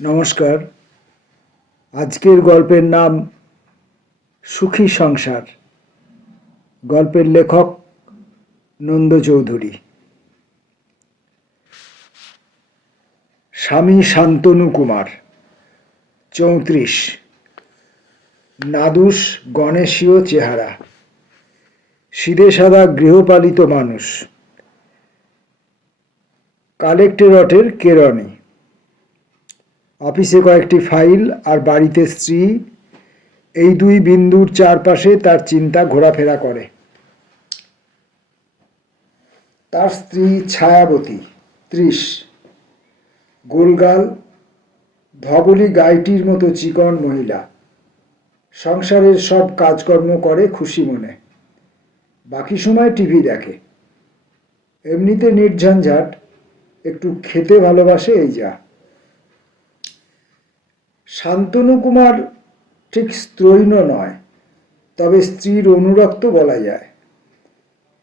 নমস্কার। আজকের গল্পের নাম সুখী সংসার। গল্পের লেখক নন্দ চৌধুরী। স্বামী শান্তনু কুমার, 34, নাদুস গণেশীয় চেহারা, সিধে সাদা গৃহপালিত মানুষ, কালেক্টরেটের কেরানি। অফিসে কয়েকটি ফাইল আর বাড়িতে স্ত্রী, এই দুই বিন্দুর চারপাশে তার চিন্তা ঘোরাফেরা করে। তার স্ত্রী ছায়াবতী, 30, গোলগাল, ধবলি গাইটির মতো চিকন মহিলা। সংসারের সব কাজকর্ম করে খুশি মনে, বাকি সময় টিভি দেখে। এমনিতে নির্ঝঞ্ঝাট, একটু খেতে ভালোবাসে, এই যা। শান্তনু কুমার ঠিক স্ত্রৈণ নয়, তবে স্ত্রীর অনুরক্ত বলা যায়।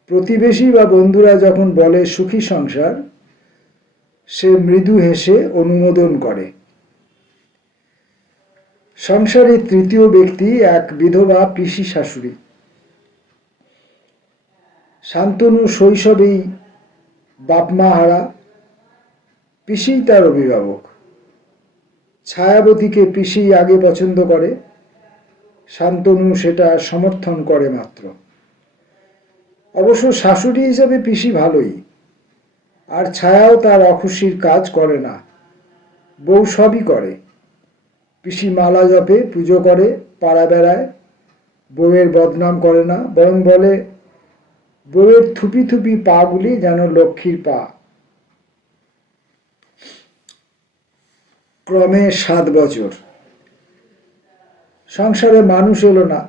প্রতিবেশী বা বন্ধুরা যখন বলে সুখী সংসার, সে মৃদু হেসে অনুমোদন করে। সংসারের তৃতীয় ব্যক্তি এক বিধবা পিসি শাশুড়ি। শান্তনু শৈশবেই বাপমা হারা, পিসিই তার অভিভাবক। ছায়াবতীকে পিসি আগে পছন্দ করে, শান্তনু সেটা সমর্থন করে মাত্র। অবশ্য শাশুড়ি হিসেবে পিসি ভালোই, আর ছায়াও তার অখুশির কাজ করে না, বউ সবই করে। পিসি মালা জপে, পুজো করে, পাড়া বেড়ায়, বউয়ের বদনাম করে না, বরং বলে বউয়ের থুপি থুপি পাগুলি যেন লক্ষ্মীর পা। ক্রমে 7 বছর সংসারে মানুষ এলো না।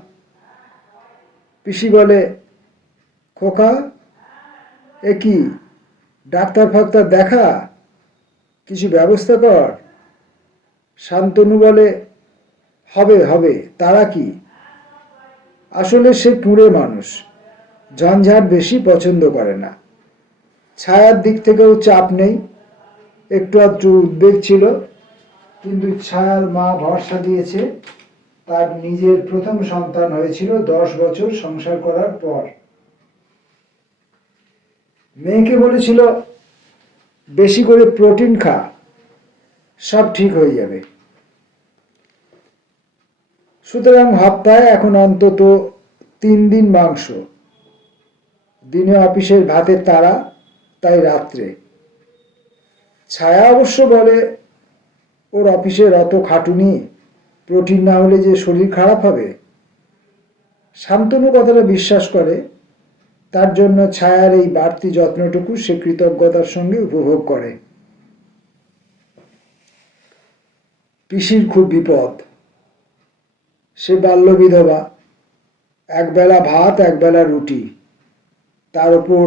পিসি বলে, খোকা, এ কি, ডাক্তার ফাক্তার দেখা, কিছু ব্যবস্থা কর। শান্তনু বলে, হবে হবে, তারা কি। আসলে সে কুঁড়ে মানুষ, ঝঞ্ঝাট বেশি পছন্দ করে না। ছায়ার দিক থেকেও চাপ নেই, একটু আধটু উদ্বেগ ছিল, কিন্তু ছায়ার মা ভরসা দিয়েছে। তার নিজের প্রথম সন্তান হয়েছিল 10 বছর সংসার করার পর। মেয়েকে বলেছিল, বেশি করে প্রোটিন খা, সব ঠিক হয়ে যাবে। সুতরাং সপ্তাহে এখন অন্তত 3 দিন মাংস। দিনে অফিসের ভাতের তাড়া, তাই রাত্রে। ছায়া অবশ্য বলে, ওর অফিসের অত খাটুনি, প্রোটিন না হলে যে শরীর খারাপ হবে। শান্তনু কথাটা বিশ্বাস করে, তার জন্য ছায়ার এই বাড়তি যত্নটুকু সে কৃতজ্ঞতার সঙ্গে উপভোগ করে। পিসির খুব বিপদ। সে বাল্য বিধবা, একবেলা ভাত একবেলা রুটি, তার উপর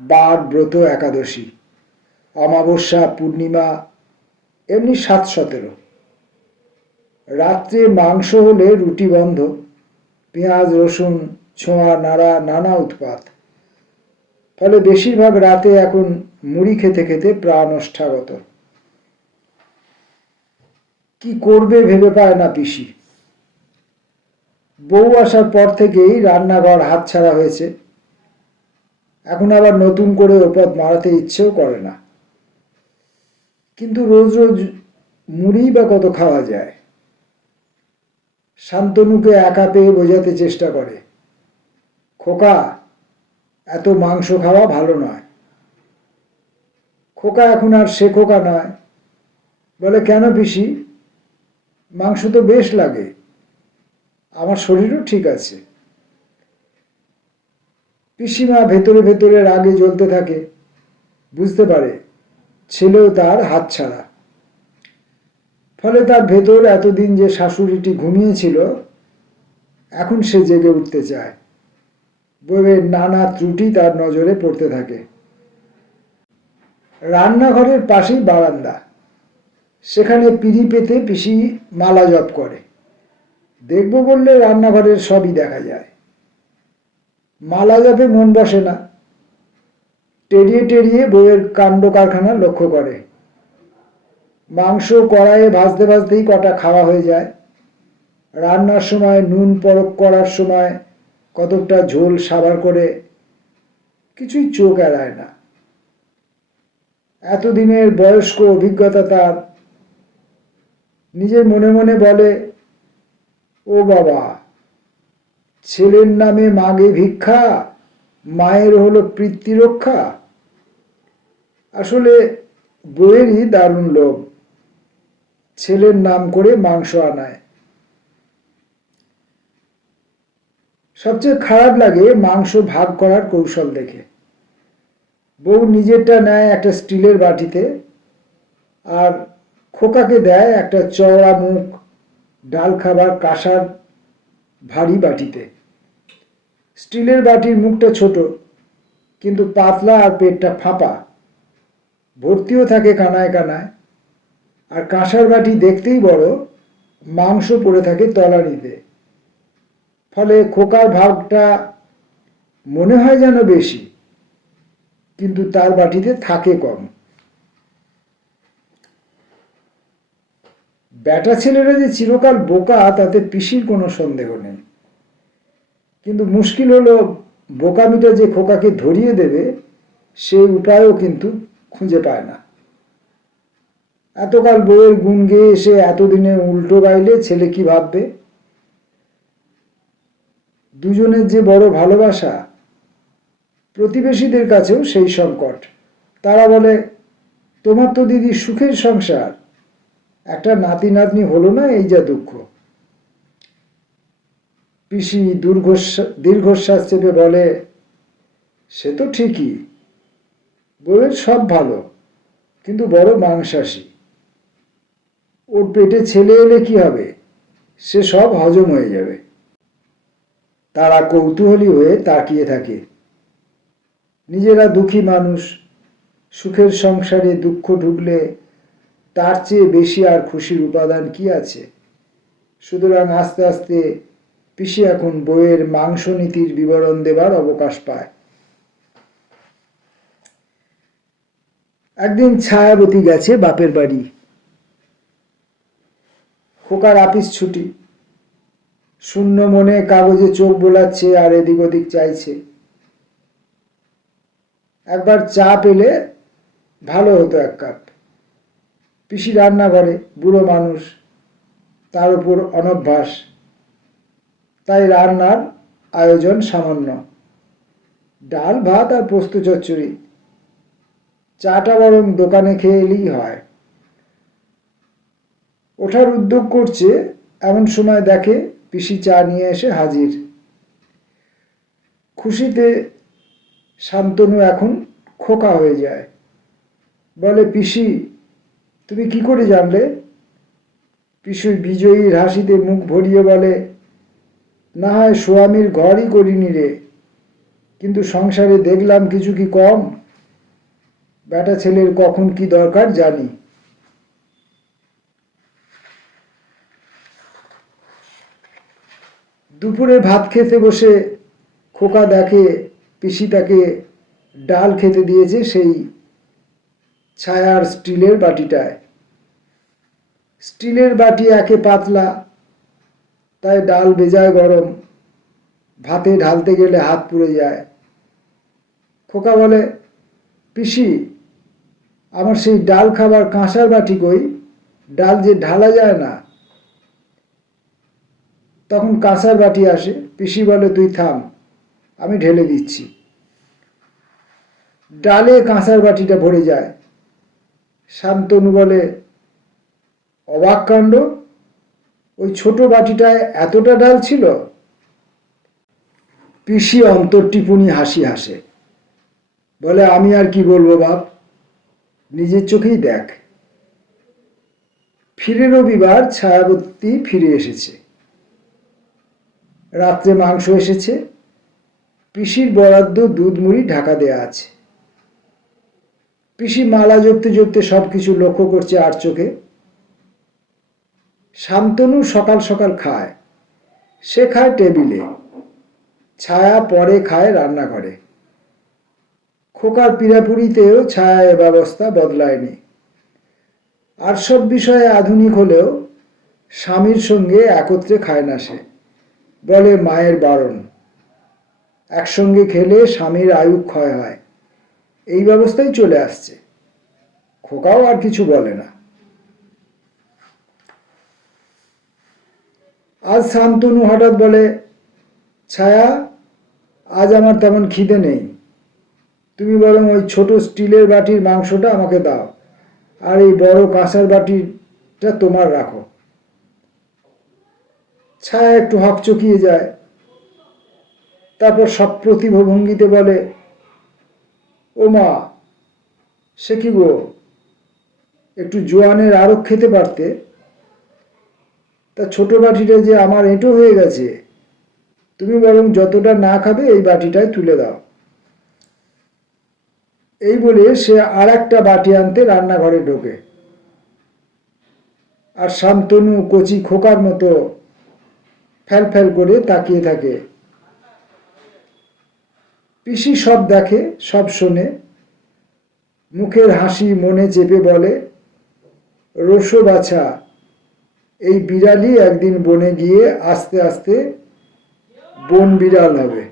বার, ব্রত, একাদশী, অমাবস্যা, পূর্ণিমা, এমনি 7-17। রাত্রে মাংস হলে রুটি বন্ধ, পেঁয়াজ রসুন ছোঁয়া নাড়া, নানা উৎপাত। ফলে বেশিরভাগ রাতে এখন মুড়ি খেতে খেতে প্রাণ ওষ্ঠাগত। কি করবে ভেবে পায় না পিসি। বউ আসার পর থেকেই রান্নাঘর হাতছাড়া হয়েছে, এখন আবার নতুন করে ওপদ মারাতে ইচ্ছেও করে না। কিন্তু রোজ রোজ মুড়ি বা কত খাওয়া যায়। শান্তনুকে একা পেয়ে বোঝাতে চেষ্টা করে, খোকা, এত মাংস খাওয়া ভালো নয়। খোকা এখন আর সে খোকা নয়, বলে, কেন পিসি, মাংস তো বেশ লাগে, আমার শরীরও ঠিক আছে। পিসিমা ভেতরে ভেতরে রাগে জ্বলতে থাকে, বুঝতে পারে ছেলেও তার হাতছাড়া। ফলে তার ভেতর এতদিন যে শাশুড়িটি ঘুমিয়েছিল, এখন সে জেগে উঠতে চায়। বউয়ের নানা ত্রুটি তার নজরে পড়তে থাকে। রান্নাঘরের পাশেই বারান্দা, সেখানে পিঁড়ি পেতে পিসি মালা জপ করে। দেখব বললে রান্নাঘরের সবই দেখা যায়। মালা জপে মন বসে না, টেরিয়ে টেরিয়ে বউয়ের কাণ্ড কারখানা লক্ষ্য করে। মাংস কড়াইয়ে ভাজতে ভাজতেই কটা খাওয়া হয়ে যায়। রান্নার সময় নুন পরক করার সময় কতকটা ঝোল সাবার করে কিছুই চোখ এড়ায় না। এতদিনের বয়স্ক অভিজ্ঞতা তার। নিজের মনে মনে বলে, ও বাবা, ছেলের নামে মাগে ভিক্ষা, মায়ের হলো পিতৃরক্ষা। আসলে বউয়েরই দারুণ লোভ, ছেলের নাম করে মাংস আনায়। সবচেয়ে খারাপ লাগে মাংস ভাগ করার কৌশল দেখে। বউ নিজেরটা নেয় একটা স্টিলের বাটিতে, আর খোকাকে দেয় একটা চওড়া মুখ ডাল খাবার কাঁসার ভারী বাটিতে। স্টিলের বাটির মুখটা ছোট, কিন্তু পাতলা আর পেটটা ফাঁপা, ভর্তিও থাকে কানায় কানায়। আর কাঁসার বাটি দেখতেই বড়, মাংস পড়ে থাকে তলানিতে। ফলে খোকার ভাগটা মনে হয় যেন বেশি, কিন্তু তার বাটিতে থাকে কম। বেটা ছেলেরা যে চিরকাল বোকা তাতে পিসির কোনো সন্দেহ নেই। কিন্তু মুশকিল হলো বোকামিটা যে খোকাকে ধরিয়ে দেবে সেই উপায়ও কিন্তু খুঁজে পায় না। এতকাল বউয়ের গুণ গেয়ে এসে এতদিনে উল্টো গাইলে ছেলে কি ভাববে? দুজনের যে বড় ভালোবাসা, প্রতিবেশীদের কাছেও সেই সংকট। তারা বলে, তোমার তো দিদি সুখের সংসার, একটা নাতি নাতনি হলো না, এই যা দুঃখ। পিসি দীর্ঘশ্বাস চেপে বলে, সে তো ঠিকই, বউয়ের সব ভালো, কিন্তু বড় মাংসাশী। ওর পেটে ছেলে এলে কি হবে, সে সব হজম হয়ে যাবে। তারা কৌতূহলী হয়ে তাকিয়ে থাকে। নিজেরা দুঃখী মানুষ, সুখের সংসারে দুঃখ ঢুকলে তার চেয়ে বেশি আর খুশির উপাদান কি আছে? সুতরাং আস্তে আস্তে পিসি এখন বইয়ের মাংস নীতির বিবরণ দেবার অবকাশ পায়। একদিন ছায়াবতী গেছে বাপের বাড়ি। খোকার আপিস ছুটি। শূন্য মনে কাগজে চোখ বোলাচ্ছে আর এদিক ওদিক চাইছে। একবার চা পেলে ভালো হতো এক কাপ। পিসি রান্না করে, বুড়ো মানুষ, তার উপর অনভ্যাস, তাই রান্নার আয়োজন সামান্য, ডাল ভাত আর পোস্ত চচ্চড়ি। চাটা বরং দোকানে খেয়ে এলেই হয়। ওঠার উদ্যোগ করছে এমন সময় দেখে পিসি চা নিয়ে এসে হাজির। খুশিতে শান্তনু এখন খোকা হয়ে যায়। বলে, পিসি, তুমি কি করে জানলে? পিসি বিজয়ীর হাসিতে মুখ ভরিয়ে বলে, না হয় স্বামীর ঘরই করিনি রে, কিন্তু সংসারে দেখলাম কিছু কি কম? বেটা ছেলের কখন কি দরকার জানি। দুপুরে ভাত খেতে বসে খোকা দেখে পিসি তাকে ডাল খেতে দিয়েছে সেই ছায়ার স্টিলের বাটিটায়। স্টিলের বাটি একে পাতলা, তাই ডাল বেজায় গরম, ভাতে ঢালতে গেলে হাত পুড়ে যায়। খোকা বলে, পিসি, আমার সেই ডাল খাবার কাঁসার বাটি কই? ডাল যে ঢালা যায় না। তখন কাঁসার বাটি আসে। পিসি বলে, তুই থাম, আমি ঢেলে দিচ্ছি। ডালে কাঁসার বাটিটা ভরে যায়। শান্তনু বলে, অবাক কাণ্ড, ওই ছোট বাটিটায় এতটা ডাল ছিল? পিসি অন্তর্টিপুনি হাসি হাসে, বলে, আমি আর কি বলবো বাপ, নিজের চোখেই দেখ। ফিরে রবিবার ছায়াবতী ফিরে এসেছে। রাত্রে মাংস এসেছে। পিসির বরাদ্দ দুধ মুড়ি ঢাকা দেয়া আছে। পিসি মালা জপতে জপতে সবকিছু লক্ষ্য করছে আর চোখে। শান্তনু সকাল সকাল খায়। সে খায় টেবিলে, ছায়া পরে খায় রান্নাঘরে। খোকার পিড়াপুড়িতেও ছায়া এ ব্যবস্থা বদলায়নি। আর সব বিষয়ে আধুনিক হলেও স্বামীর সঙ্গে একত্রে খায় না সে, বলে মায়ের বারণ, একসঙ্গে খেলে স্বামীর আয়ু ক্ষয় হয়, এই ব্যবস্থাই চলে আসছে। খোকাও আর কিছু বলে না। আজ শান্তনু হঠাৎ বলে, ছায়া, আজ আমার তেমন খিদে নেই, তুমি বরং ওই ছোট স্টিলের বাটির মাংসটা আমাকে দাও, আর এই বড় কাঁসার বাটিটা তোমার রাখো। ছায়া একটু হকচকিয়ে যায়, তারপর সপ্রতিভ ভঙ্গিতে বলে, ও মা, সে কি গো, একটু জোয়ানের আরো খেতে পারতে। তা ছোট বাটিটা যে আমার এঁটো হয়ে গেছে, তুমি বরং যতটা না খাবে এই বাটিটায় তুলে দাও। এই বলে সে আর একটা বাটি আনতে রান্নাঘরে ঢোকে, আর শান্তনু কচি খোকার মতো ফ্যাল ফ্যাল করে তাকিয়ে থাকে। পিসি সব দেখে, সব শোনে, মুখের হাসি মনে চেপে বলে, রসো বাছা, এই বিড়ালই একদিন বনে গিয়ে আস্তে আস্তে বন বিড়াল হবে।